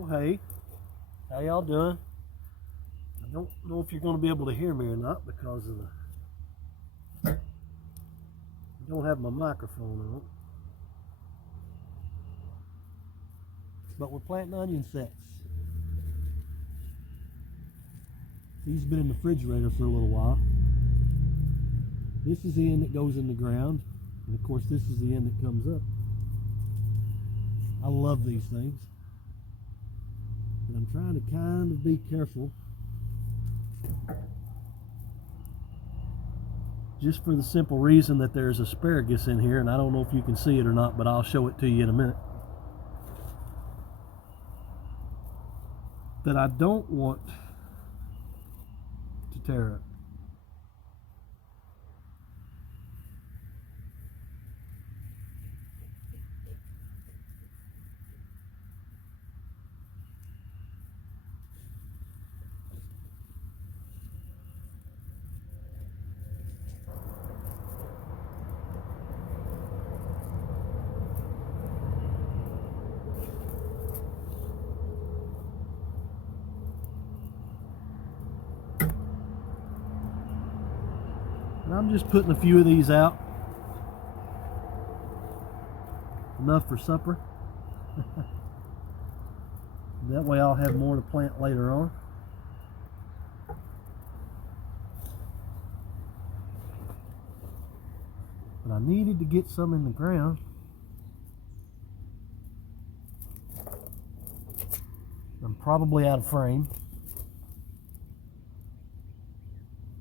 Well, hey, how y'all doing? I don't know if you're going to be able to hear me or not because of I don't have my microphone on. But we're planting onion sets. These have been in the refrigerator for a little while. This is the end that goes in the ground, and of course this is the end that comes up. I love these things, and I'm trying to kind of be careful, just for the simple reason that there's asparagus in here, and I don't know if you can see it or not, but I'll show it to you in a minute. That I don't want to tear up. And I'm just putting a few of these out. Enough for supper. That way I'll have more to plant later on. But I needed to get some in the ground. I'm probably out of frame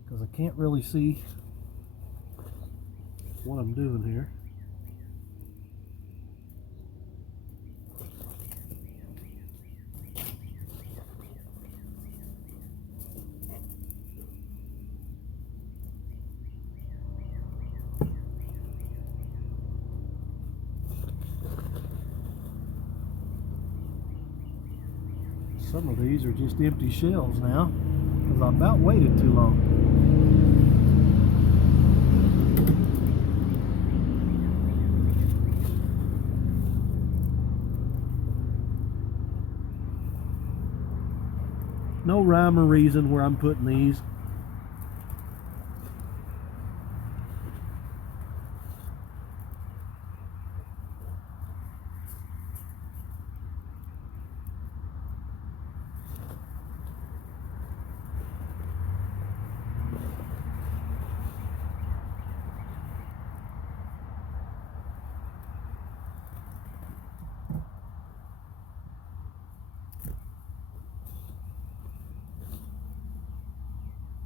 because I can't really see what I'm doing here. Some of these are just empty shells now because I about waited too long. No rhyme or reason where I'm putting these.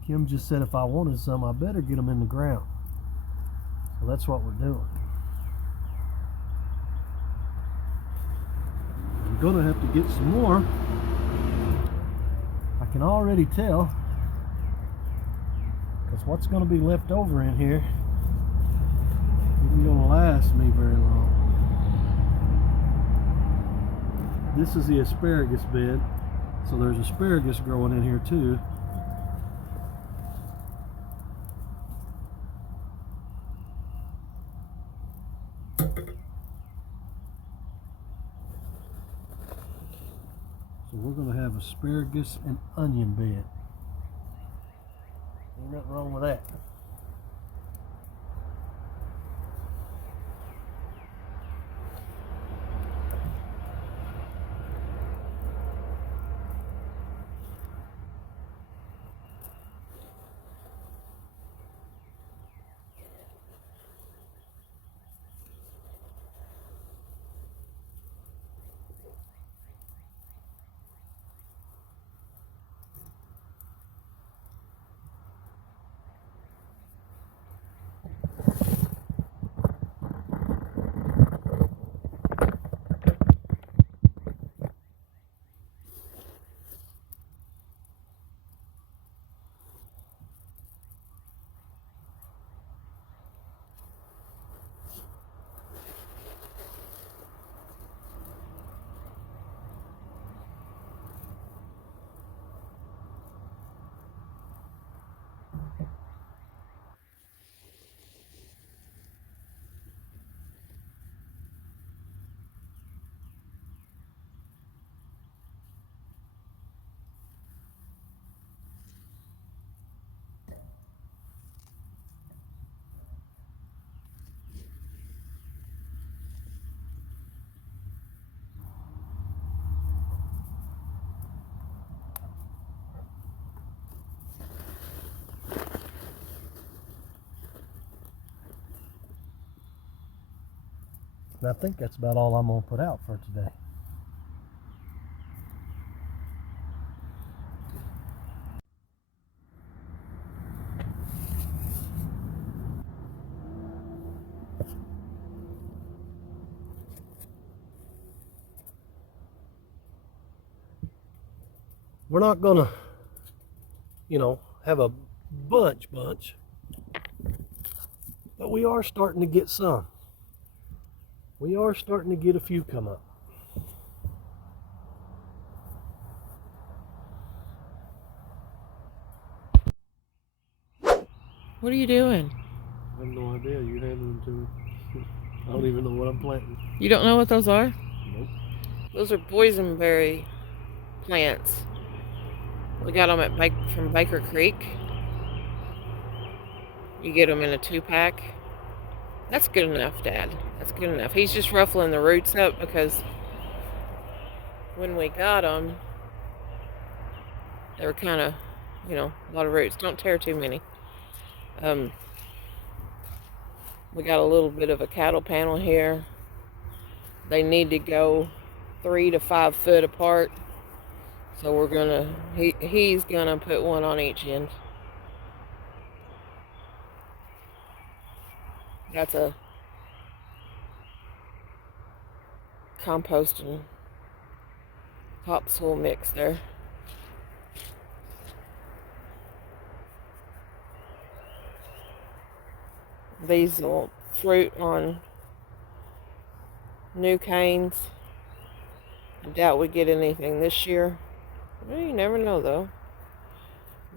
Kim just said if I wanted some, I better get them in the ground. So that's what we're doing. I'm gonna have to get some more. I can already tell, because what's gonna be left over in here isn't gonna last me very long. This is the asparagus bed, so there's asparagus growing in here too. So we're going to have asparagus and onion bed. Ain't nothing wrong with that. And I think that's about all I'm going to put out for today. We're not going to, have a bunch, but we are starting to get some. We are starting to get a few come up. What are you doing? I have no idea. You handed them to me. I don't even know what I'm planting. You don't know what those are? Nope. Those are boysenberry plants. We got them from Baker Creek. You get them in a 2-pack. That's good enough, Dad. That's good enough. He's just ruffling the roots up because when we got them, they were kind of, a lot of roots. Don't tear too many. We got a little bit of a cattle panel here. They need to go 3 to 5 foot apart. So we're gonna, he's gonna put one on each end. That's a compost and topsoil mix there. These will fruit on new canes. I doubt we get anything this year. Well, you never know though.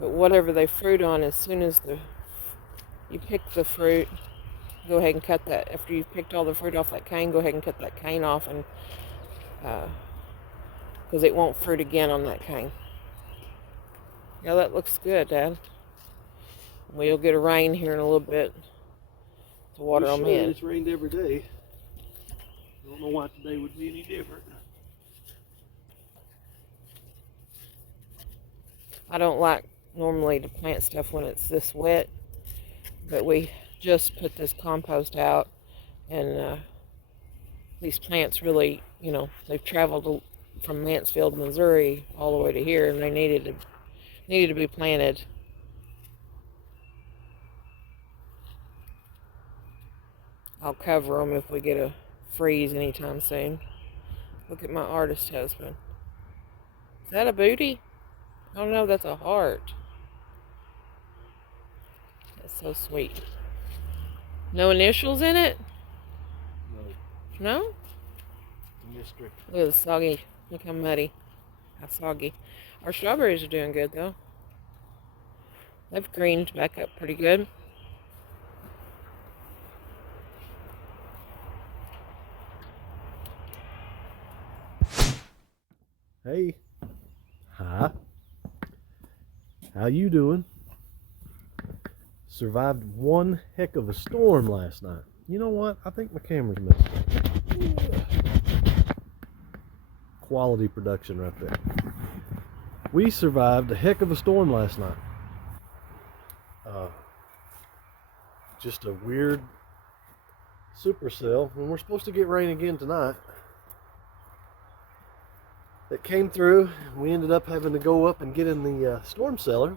But whatever they fruit on, as soon as you pick the fruit, go ahead and cut that. After you've picked all the fruit off that cane, go ahead and cut that cane off, and because it won't fruit again on that cane. Yeah, that looks good, Dad. We'll get a rain here in a little bit to water them in. It's rained every day. I don't know why today would be any different. I don't like normally to plant stuff when it's this wet, but we just put this compost out, and these plants really, they've traveled from Mansfield, Missouri, all the way to here, and they needed to be planted. I'll cover them if we get a freeze anytime soon. Look at my artist husband. Is that a booty? Oh no, that's a heart. That's so sweet. No initials in it? No. No? Mystery. Look at the soggy. Look how muddy. How soggy. Our strawberries are doing good though. They've greened back up pretty good. Hey. Hi. How you doing? Survived one heck of a storm last night. You know what? I think my camera's messed up. Quality production right there. We survived a heck of a storm last night. Just a weird supercell, and we're supposed to get rain again tonight. That came through. We ended up having to go up and get in the storm cellar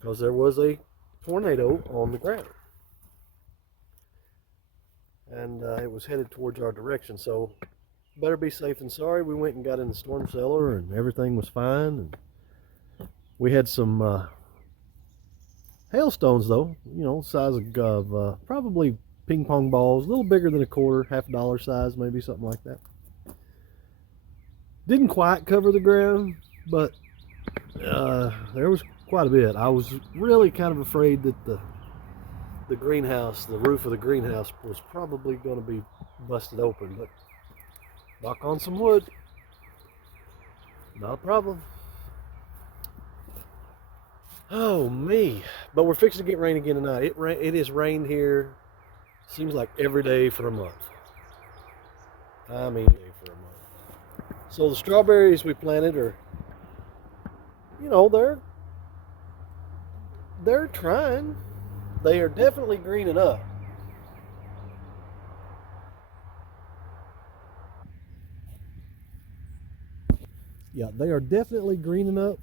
because there was a tornado on the ground, and it was headed towards our direction. So better be safe than sorry. We went and got in the storm cellar, and everything was fine. And we had some hailstones, though, size of probably ping pong balls, a little bigger than a quarter, $50 size, maybe something like that. Didn't quite cover the ground, but there was quite a bit. I was really kind of afraid that the greenhouse, the roof of the greenhouse, was probably going to be busted open, but knock on some wood, not a problem. Oh me! But we're fixing to get rain again tonight. It has rained here, seems like every day for a month. I mean, for a month. So the strawberries we planted are, they're trying. They are definitely greening up. Yeah, they are definitely greening up.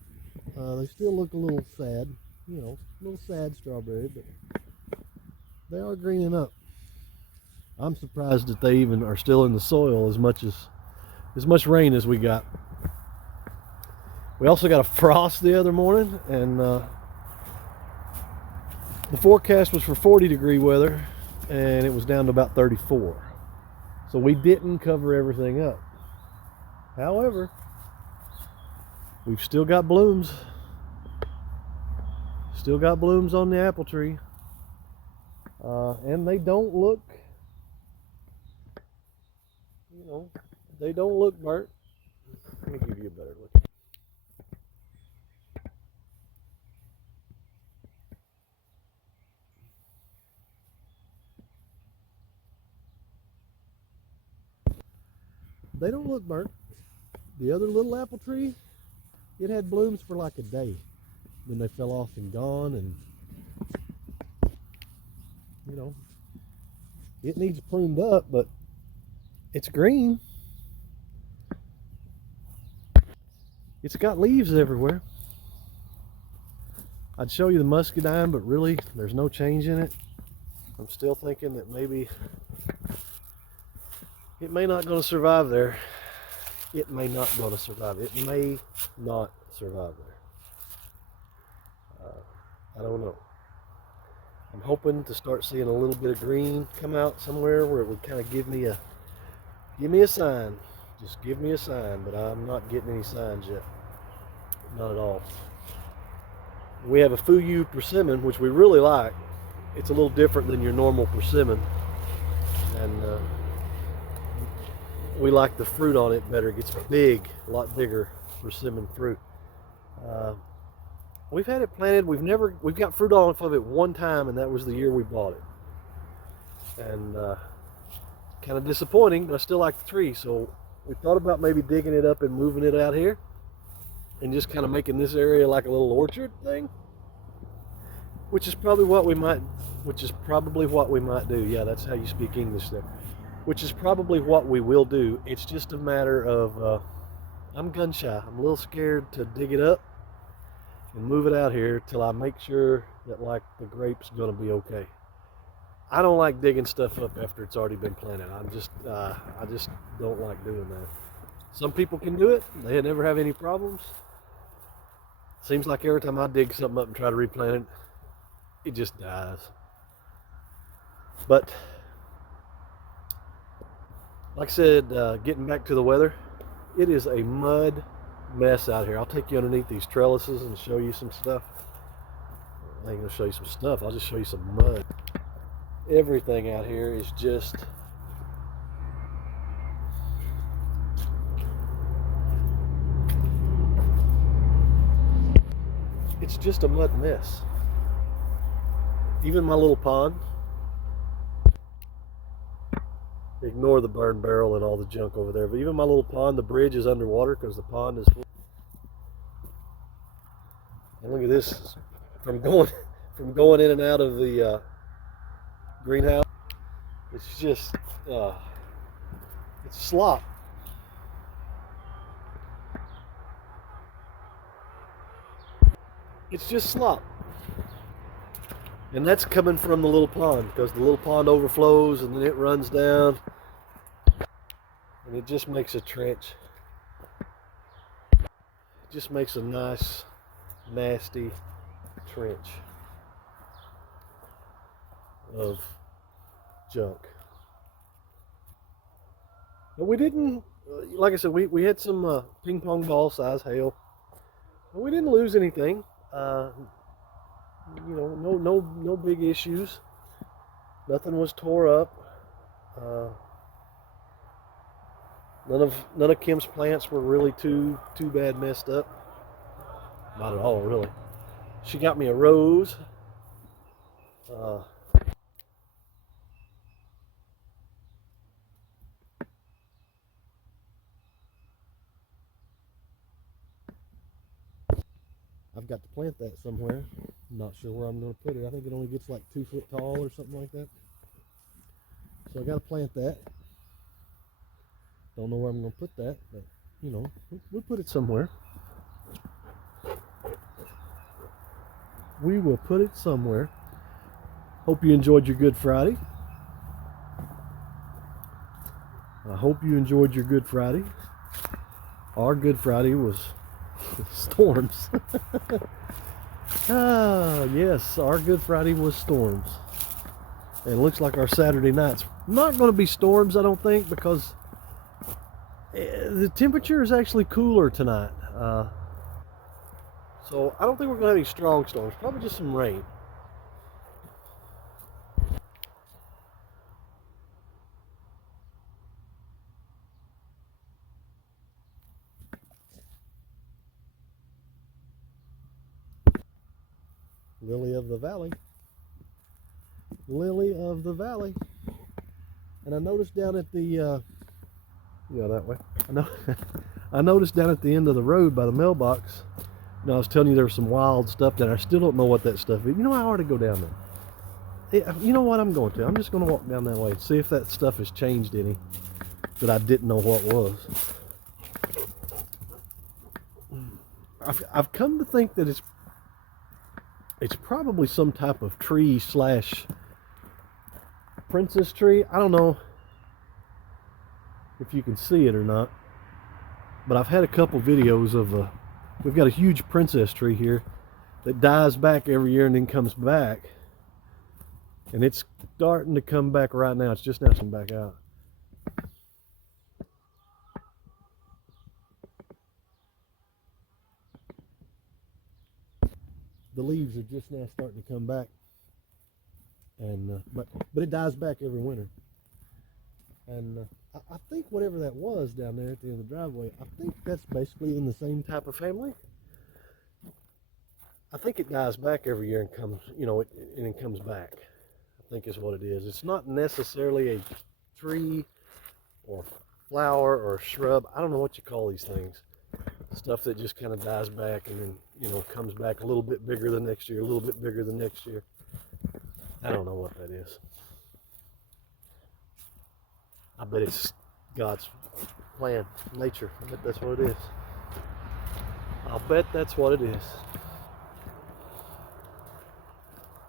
They still look a little sad, you know, a little sad strawberry, but they are greening up. I'm surprised that they even are still in the soil as much rain as we got. We also got a frost the other morning, and the forecast was for 40-degree weather, and it was down to about 34. So we didn't cover everything up. However, we've still got blooms. Still got blooms on the apple tree. And they don't look, you know, they don't look burnt. Let me give you a better look. They don't look burnt. The other little apple tree, it had blooms for like a day. Then they fell off and gone, and you know, it needs pruned up, but it's green. It's got leaves everywhere. I'd show you the muscadine, but really there's no change in it. I'm still thinking that maybe it may not going to survive there. It may not going to survive. It may not survive there. I don't know. I'm hoping to start seeing a little bit of green come out somewhere where it would kind of give me a sign. Just give me a sign, but I'm not getting any signs yet. Not at all. We have a Fuyu Persimmon, which we really like. It's a little different than your normal persimmon, and we like the fruit on it better. It gets big, a lot bigger persimmon fruit. We've had it planted. We've got fruit off of it one time, and that was the year we bought it. And kind of disappointing, but I still like the tree. So we thought about maybe digging it up and moving it out here, and just kind of making this area like a little orchard thing, which is probably what we might do. Yeah, that's how you speak English there. Which is probably what we will do. It's just a matter of I'm gun shy. I'm a little scared to dig it up and move it out here till I make sure that like the grape's gonna be okay. I don't like digging stuff up after it's already been planted. I just don't like doing that. Some people can do it. They never have any problems. Seems like every time I dig something up and try to replant it, it just dies. But like I said, getting back to the weather, it is a mud mess out here. I'll take you underneath these trellises and show you some stuff. I ain't gonna show you some stuff. I'll just show you some mud. Everything out here is just a mud mess. Even my little pond. Ignore the burn barrel and all the junk over there. But even my little pond, the bridge is underwater because the pond is full. And look at this, from going in and out of the greenhouse. It's just it's slop. It's just slop. And that's coming from the little pond because the little pond overflows and then it runs down and it just makes a trench. It just makes a nice, nasty trench of junk. But we didn't, like I said, we had some ping pong ball size hail. But we didn't lose anything. You know, no big issues. Nothing was tore up. None of Kim's plants were really too bad messed up. Not at all, really. She got me a rose. I've got to plant that somewhere. I'm not sure where I'm going to put it. I think it only gets like 2 foot tall or something like that. So I got to plant that. Don't know where I'm going to put that, but you know, we'll put it somewhere. We will put it somewhere. Hope you enjoyed your Good Friday. I hope you enjoyed your Good Friday. Our Good Friday was storms. Yes, our Good Friday was storms. And it looks like our Saturday night's not going to be storms, I don't think, because the temperature is actually cooler tonight. So I don't think we're going to have any strong storms. Probably just some rain. Lily of the Valley. Lily of the Valley. And I noticed down at the, that way. I noticed down at the end of the road by the mailbox, I was telling you there was some wild stuff down there. I still don't know what that stuff is. I ought to go down there. You know what I'm going to? I'm just going to walk down that way and see if that stuff has changed any that I didn't know what was. I've come to think that it's probably some type of tree / princess tree. I don't know if you can see it or not, but I've had a couple videos of we've got a huge princess tree here that dies back every year and then comes back, and it's starting to come back right now. It's just now coming back out. The leaves are just now starting to come back, and but it dies back every winter. And I think whatever that was down there at the end of the driveway, I think that's basically in the same type of family. I think it dies back every year and comes, and it comes back. I think is what it is. It's not necessarily a tree or flower or shrub. I don't know what you call these things. Stuff that just kind of dies back and then, comes back a little bit bigger the next year, a little bit bigger the next year. I don't know what that is. I bet it's God's plan, nature. I bet that's what it is. I'll bet that's what it is.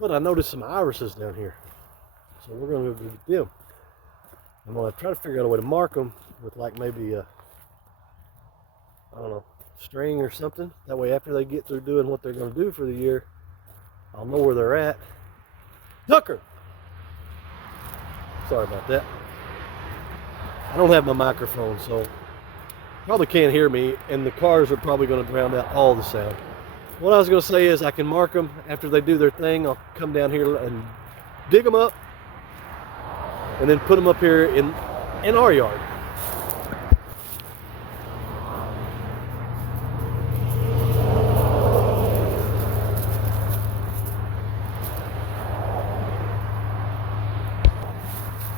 But I noticed some irises down here. So we're going to go get them. I'm going to try to figure out a way to mark them with like maybe a, I don't know, string or something. That way after they get through doing what they're going to do for the year, I'll know where they're at. Tucker! Sorry about that. I don't have my microphone, so probably can't hear me, and the cars are probably going to drown out all the sound. What I was going to say is I can mark them after they do their thing. I'll come down here and dig them up and then put them up here in our yard.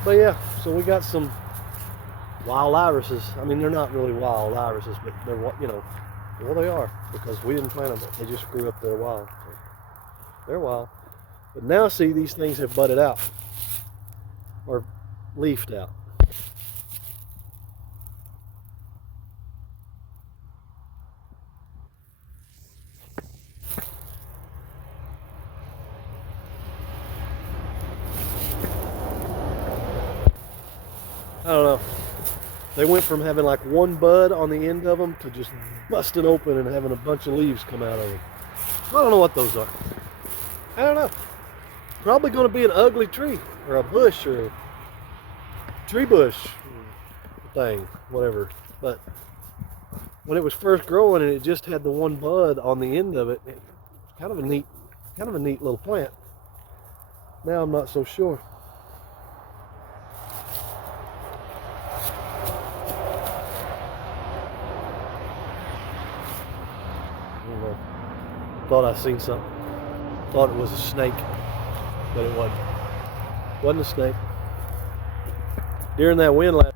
But yeah, so we got some wild irises. I mean, they're not really wild irises, but they're, well, they are, because we didn't plant them. They just grew up there wild. So they're wild. But now see, these things have budded out or leafed out. I don't know. They went from having like one bud on the end of them to just busting open and having a bunch of leaves come out of them. I don't know what those are. I don't know. Probably going to be an ugly tree or a bush or a tree bush thing, whatever. But when it was first growing and it just had the one bud on the end of it, it's kind of a neat little plant. Now I'm not so sure. Thought I seen something. Thought it was a snake, but it wasn't. Wasn't a snake. During that wind last.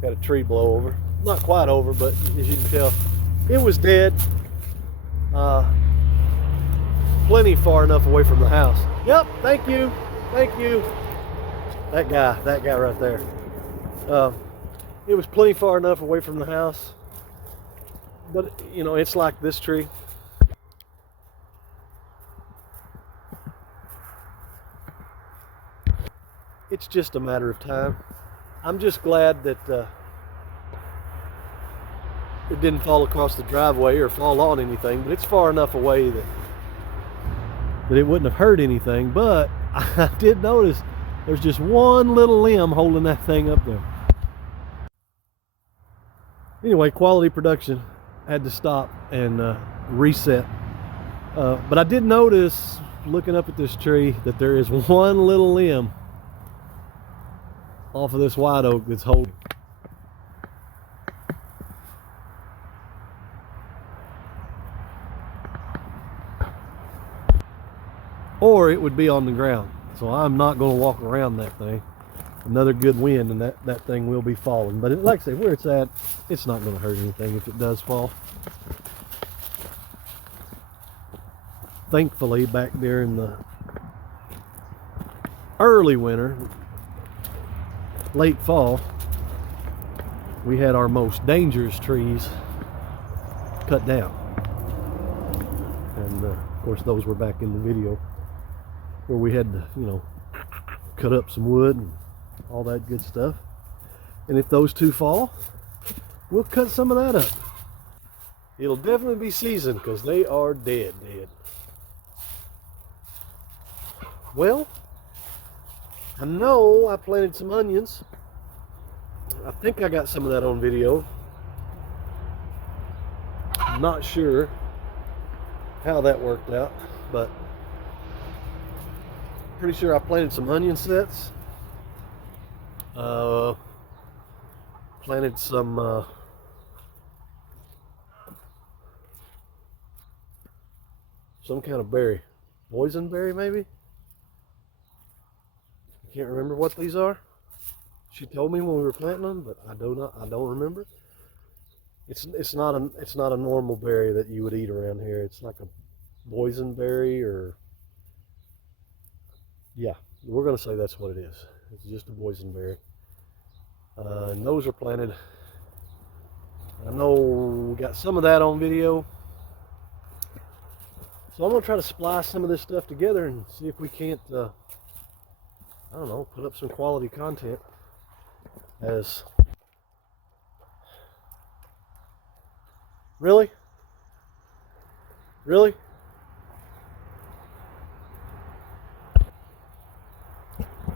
Got a tree blow over. Not quite over, but as you can tell, it was dead. plenty far enough away from the house. Yep, thank you. Thank you. That guy right there. It was plenty far enough away from the house. But, you know, it's like this tree. It's just a matter of time. I'm just glad that it didn't fall across the driveway or fall on anything, but it's far enough away that it wouldn't have hurt anything. But I did notice there's just one little limb holding that thing up there. Anyway, quality production. Had to stop and reset. But I did notice, looking up at this tree, that there is one little limb off of this white oak that's holding. Or it would be on the ground. So I'm not going to walk around that thing. Another good wind and that thing will be falling. But like I say, where it's at, it's not going to hurt anything if it does fall. Thankfully, back there in the early winter, late fall, we had our most dangerous trees cut down. And of course those were back in the video where we had to, you know, cut up some wood and all that good stuff. And if those two fall, we'll cut some of that up. It'll definitely be seasoned because they are dead. Well, I know I planted some onions. I think I got some of that on video. I'm not sure how that worked out, but pretty sure I planted some onion sets. Planted some kind of berry, boysenberry maybe. I can't remember what these are. She told me when we were planting them, but I don't remember. It's not a normal berry that you would eat around here. It's like a boysenberry, or yeah, we're gonna say that's what it is. It's just a boysenberry. And those are planted. I know we got some of that on video. So I'm gonna try to splice some of this stuff together and see if we can't, I don't know, put up some quality content. As really?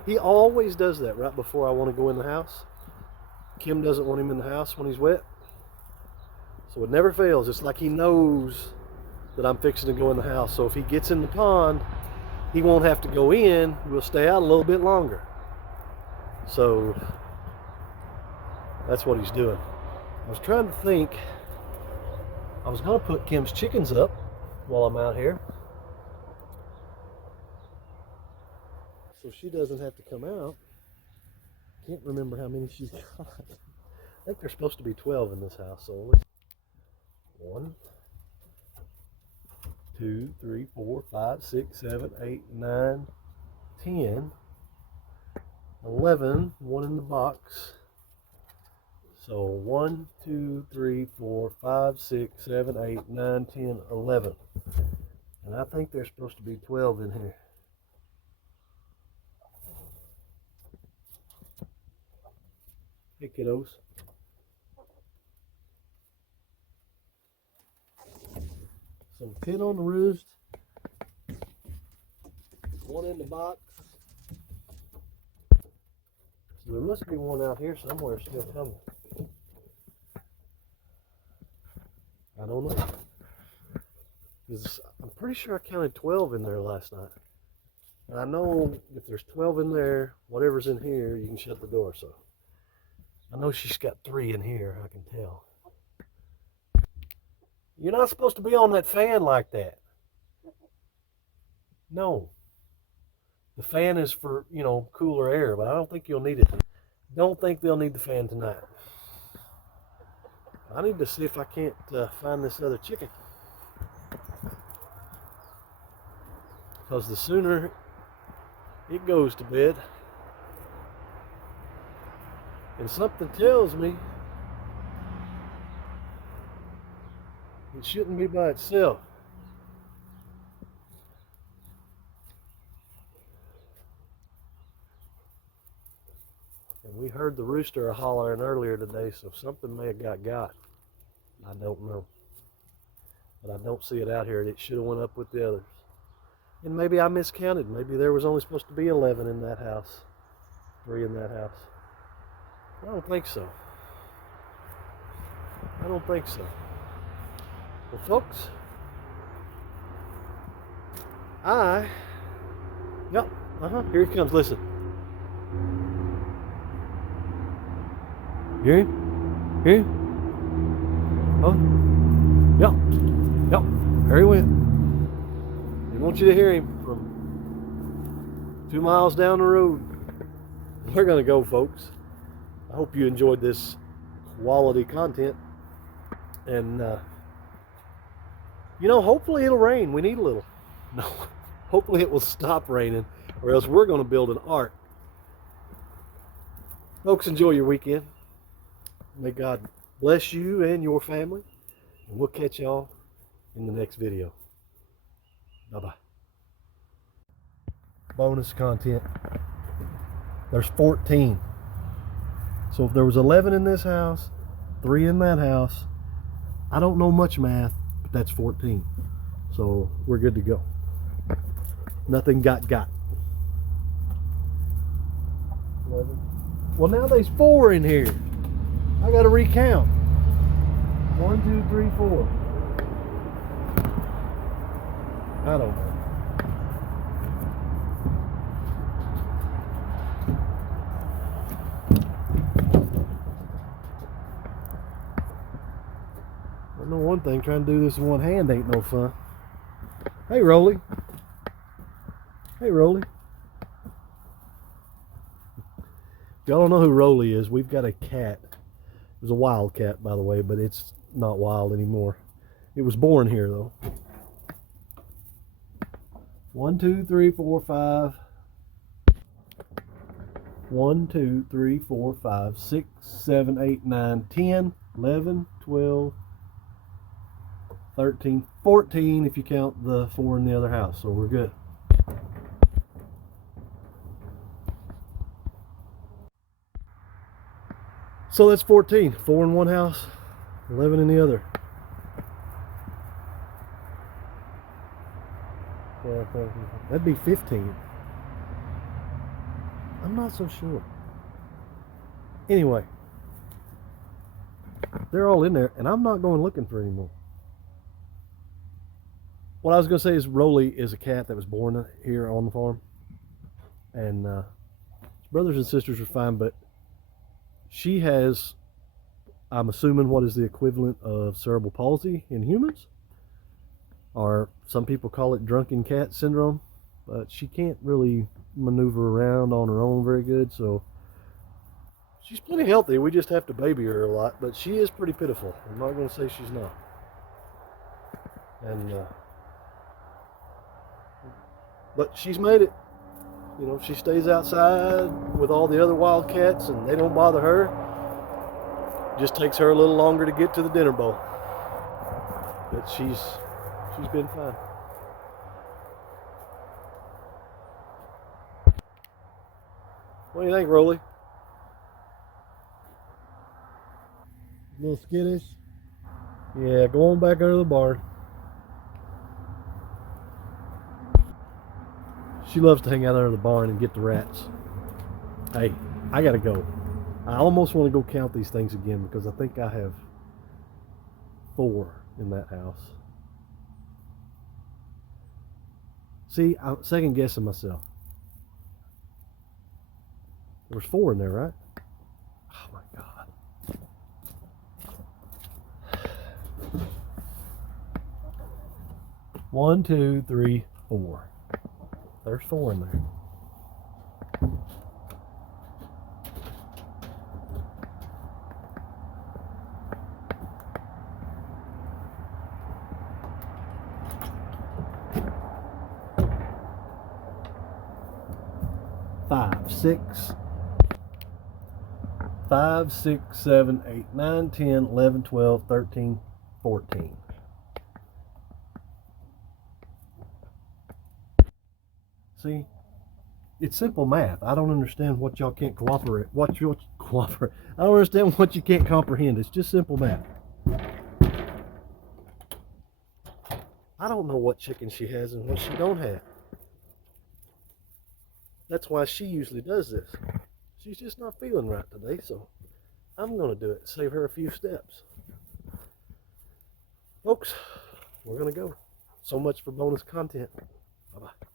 He always does that right before I want to go in the house. Kim doesn't want him in the house when he's wet. So it never fails. It's like he knows that I'm fixing to go in the house. So if he gets in the pond, he won't have to go in. We'll stay out a little bit longer. So that's what he's doing. I was trying to think. I was going to put Kim's chickens up while I'm out here, so she doesn't have to come out. Can't remember how many she's got. I think there's supposed to be 12 in this house. So let's 1, 2, 3, 4, 5, 6, 7, 8, 9, 10, 11. One in the box. So 1, 2, 3, 4, 5, 6, 7, 8, 9, 10, 11. And I think there's supposed to be 12 in here. Hey kiddos. So 10 on the roost. 1 in the box. So there must be one out here somewhere still coming. I don't know. I'm pretty sure I counted 12 in there last night. And I know if there's 12 in there, whatever's in here, you can shut the door. So I know she's got 3 in here, I can tell. You're not supposed to be on that fan like that. No. The fan is for, you know, cooler air, but I don't think you'll need it. Don't think they'll need the fan tonight. I need to see if I can't find this other chicken. because the sooner it goes to bed, and something tells me it shouldn't be by itself. And we heard the rooster hollering earlier today, so something may have got. I don't know. But I don't see it out here. It should have went up with the others. And maybe I miscounted. Maybe there was only supposed to be 11 in that house. 3 in that house. I don't think so. I don't think so. Well, folks, here he comes. Listen. Hear him? Hear him? Oh, yep. There he went. He wants you to hear him from 2 miles down the road. We're gonna go, folks. I hope you enjoyed this quality content, and hopefully it'll rain. We need a little. No, hopefully it will stop raining, or else we're gonna build an ark. Folks, enjoy your weekend. May God bless you and your family. And we'll catch y'all in the next video. Bye-bye. Bonus content. There's 14. So if there was 11 in this house, 3 in that house, I don't know much math, but that's 14. So we're good to go. Nothing got. 11. Well, now there's 4 in here. I got to recount. 1, 2, 3, 4. I don't know. I know one thing, trying to do this in one hand ain't no fun. Hey, Rolly. Hey, Rolly. If y'all don't know who Rolly is, we've got a cat. It was a wild cat, by the way, but it's not wild anymore. It was born here, though. 1, 2, 3, 4, 5. 1, 2, 3, 4, 5, 6, 7, 8, 9, 10, 11, 12, 13, 14 if you count the 4 in the other house. So we're good. So that's 14. 4 in one house, 11 in the other. That'd be 15. I'm not so sure. Anyway, they're all in there, and I'm not going looking for any more. What I was going to say is Rolly is a cat that was born here on the farm. And his brothers and sisters are fine, but she has, I'm assuming, what is the equivalent of cerebral palsy in humans? Or some people call it drunken cat syndrome. But she can't really maneuver around on her own very good, so she's plenty healthy. We just have to baby her a lot, but she is pretty pitiful. I'm not going to say she's not. And but she's made it. You know, she stays outside with all the other wild cats, and they don't bother her. Just takes her a little longer to get to the dinner bowl, but she's been fine. What do you think, Rolly? A little skittish? Yeah, go on back under the barn. She loves to hang out under the barn and get the rats. Hey, I gotta go. I almost want to go count these things again because I think I have 4 in that house. See, I'm second guessing myself. There was 4 in there, right? Oh my God. One, 2, 3, 4. There's 4 in there. 6, 5, 6, 7, 8, 9, 10, 11, 12, 13, 14. See, it's simple math. I don't understand what y'all can't cooperate. What you cooperate? I don't understand what you can't comprehend. It's just simple math. I don't know what chicken she has and what she don't have. That's why she usually does this. She's just not feeling right today, so I'm going to do it. Save her a few steps. Folks, we're going to go. So much for bonus content. Bye-bye.